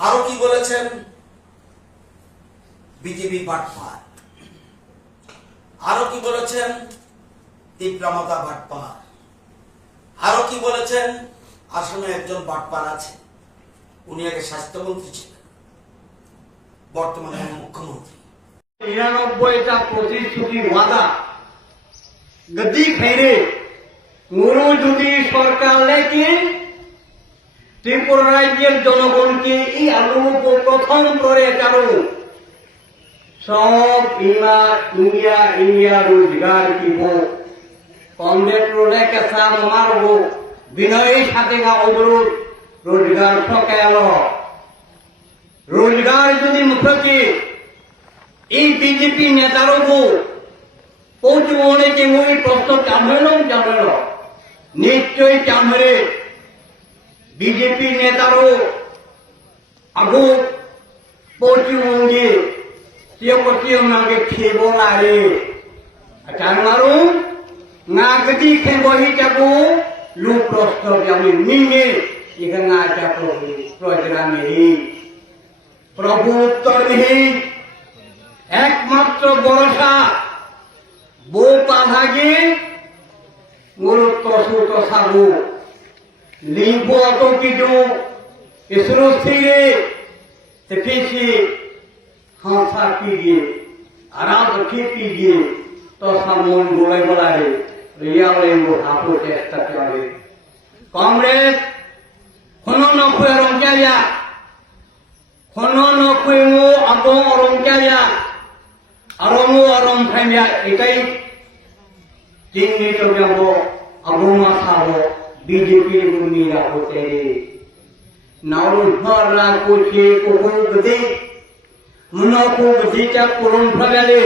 আরও কি বলেছেন? বিজেপি বাটপার আরও কি বলেছেন? তীব্রামতা বাটপার আরও কি বলেছেন? আসামে একজন বাটপার আছে। উনি আগে স্বাস্থ্যমন্ত্রী ছিলেন। বর্তমানে মুখ্যমন্ত্রী। নিরানব্বইটা প্রতিশ্রুতি ওয়াদা গদি খেরে গুরু যদি সরকার লেখে ত্রিপুরা রাজ্যের জনগণকে এই আলু প্রথম করে কারণ সব ইমা, ইন্ডিয়া ইন্ডিয়া রোজগার দিব। কংগ্রেস রোডে কেসা মারব। বিনয়ের সাথে অনুরোধ রোজগার সকাল রোজগার যদি মুখে এই বিজেপি নেতারও পৌঁছবনে যে মই প্রশ্ন চামেল চামেল নিশ্চয়ই চামেরে বিজেপি নেতারও আগু পৌঁছবঙ্গে সিও পশ্চিম নাগে খেব লাগে চারমারু নাগদি খেবহি চাকু। লু প্রশ্ন আমি নিমে ইহা না চাকু প্রজরামি প্রভু উত্তর নেই। একমাত্র ভরসা, বউ পাধাগে গুরুত্ব সুত limpuatokidu isrustire tekishi hansa kiye arad kiye to samon golai bolai riyale mo hapo testa kyale Congress खनो न कोई रोंग्या या खनो न कोई मो अबो रोंग्या या अरोमो अरोम फैमिया इकाई जिंग ने तो जाबो अबो मा साबो বিজেপির গুণীরা হতে। ভরা কোচে কোকো গদে মুনকো গদিটা পুরন ফলালে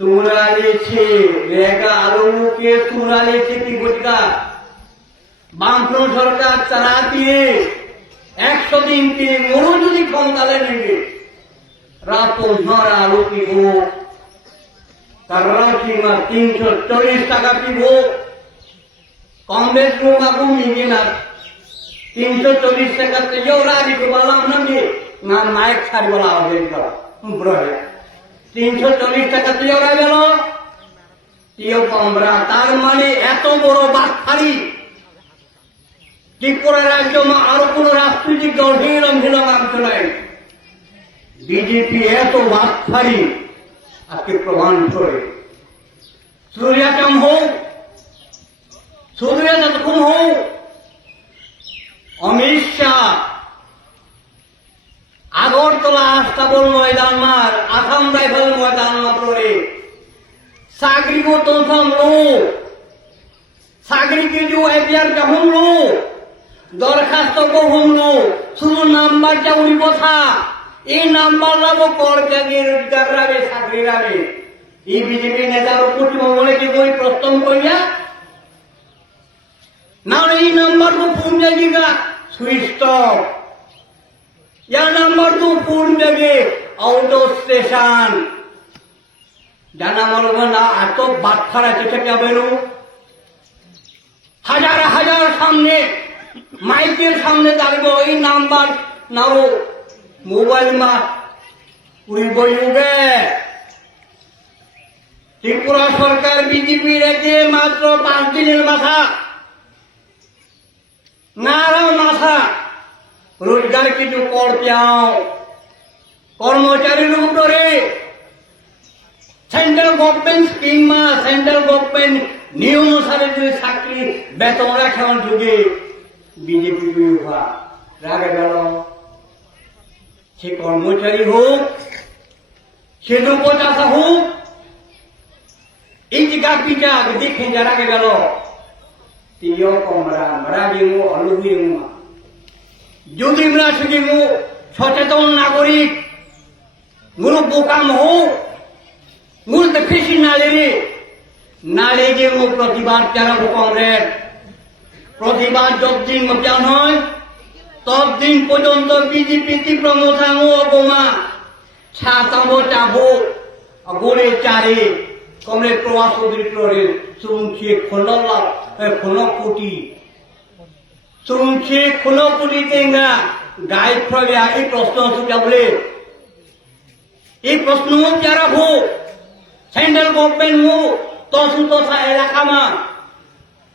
তুরালেছে লেগা আরমুকে তুরালেছে কি গটিকা বামফ্রন্ট সরকার চালা দিয়ে একশো দিনকে মরু যদি ক্ষমতালে নেবে রাতো ঝরা আলু পিব কারাচিমা তিনশো চল্লিশ টাকা পিব কংগ্রেস লোক মিগে না তিনশো চল্লিশ টাকা তেও রাজি বললাম নাকি না নায়ক ছাড়ি বলা হবে তিনশো চল্লিশ টাকা তেও রায় গেল। তিও কমরা তার মানে এত বড় বাটখারি ত্রিপুরা রাজ্য আরও কোন রাজনৈতিক দল হিরম আনতে নাই বিজেপি এত বাচ্চারি আজকে প্রমাণ করে। সূর্যাচম হোক সূর্য যতক্ষণ হোক অমিত শাহ। আগরতলা আস্তাবল ময়দান মার আসাম রাইফেল ময়দান মাত্রে সাগরিক তোলসাম লো সাগরিকে যে এফআইআর যখন লো দরখাস্ত কখন লো শুধু নাম্বারটা উনি কথা এই নাম্বার রাবো কর জাগিয়ে রোজগার রাবে, চাকরি রাবে। এই বিজেপি নেতার পশ্চিমবঙ্গে কি বই প্রস্তম করিয়া নাহলে এই নাম্বার তো ফোন যাইগা সুইচ অফ নাম্বার তো ফোন যাবে আউট স্টেশন জানা মালব না, এত বাচ্চার আছে থেকে হাজার হাজার সামনে, মাইকের সামনে দাঁড়িয়ে ওই নাম্বার নাও, মোবাইল মা উড়িব যুগে ত্রিপুরা সরকার বিজেপির মাত্র পাঁচ দিনের মাথা নারাও মাথা। রোজগার কিছু কর পাও কর্মচারীর উপরে সেন্ট্রাল গভর্নমেন্ট মা সেন্ট্রাল গভর্নমেন্ট নিয়ম অনুসারে যদি চাকরি বেতন রাখার যুগে, বিজেপি বিভা রাগে গেল। সে কর্মচারী হোক, সে লোকচাষা হোক, এই জায়গা পিঠা দেখে যারা গেল। তিয় কমরা মরা গেমু আলু গেমু যদি আমরা শুধু সচেতন নাগরিকগুলো বোকাম হোক মূল দেখেছি নালে রে নালে যে মো প্রতিবাদ চালাবো কংগ্রেস প্রতিবাদ যতদিন মজা নয় ততদিন পর্যন্ত বিজেপি তীব্র মোথাঙ্গ অবমা ছাতাম চাবো গোড়ে চারে কমরেড প্রভাস চৌধুরীর চৌমুখে খোলা খোল কোটি চৌমুখে খোল কোটি টেঙ্গা গাইড ফ্রবে এই প্রশ্ন হচ্ছে বলে এই প্রশ্ন যারা হো সেন্ট্রাল গভর্নমেন্ট হো তসু তসা এলাকা মা,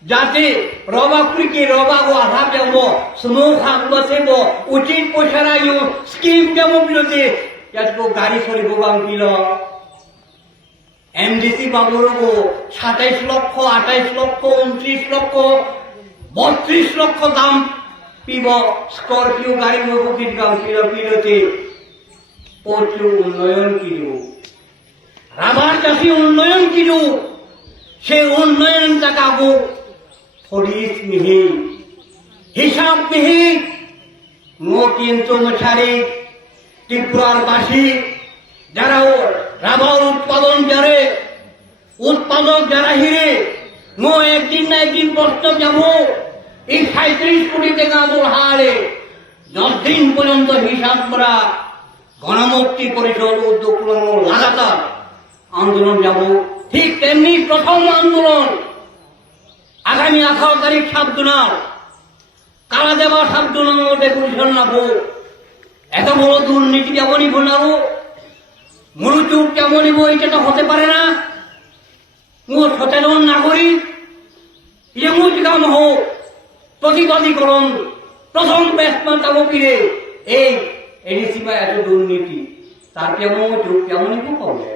যাতে রবা রবাকুরিকে রবা ও আধা যাব স্নো খাম বাসেব উচিত পয়সা রাখল স্কিম কেমন বিরোধী গাড়ি চলিব বাম দিল এমডিসি বাবুরগো সাতাইশ লক্ষ, আঠাইশ লক্ষ, উনত্রিশ লক্ষ, বত্রিশ লক্ষ দাম পিব স্করপিও গাড়ি মগু কিনকাম উন্নয়ন কিলো। রাবার চাষি উন্নয়ন কিলো, সে উন্নয়ন টাকাবো ফরিস মিহি। হিসাব মিহি মো কিন্তু ছাড়ি ত্রিপুরার বাসী যারা রাবার উৎপাদন করে উৎপাদক যারা হিরে, মো একদিন না একদিন প্রশ্ন যাব। এই সাঁত্রিশ কোটি টাকা তোর হারে। দশ দিন পর্যন্ত হিসাব করা গণমুক্তি পরিষদ উদ্যোগ লাগাতার আন্দোলন যাব। ঠিক তেমনি প্রথম আন্দোলন আগামী আঠারো তারিখ সাত দিনার কারা দেওয়া সাত দিনের মধ্যে পরিচালনা হোক এত বড় দুর্নীতি যেমনই ভোলাবো মনোযোগ যেমনই বই এটা হতে পারে না? ও সচেতন নাগরিক এমন কাম হোক প্রতিবাদীকরণ প্রথম ব্যাটসম্যান তাবকিরে এই এডিসি বা এত দুর্নীতি তার কেমন কেমনই তো কমে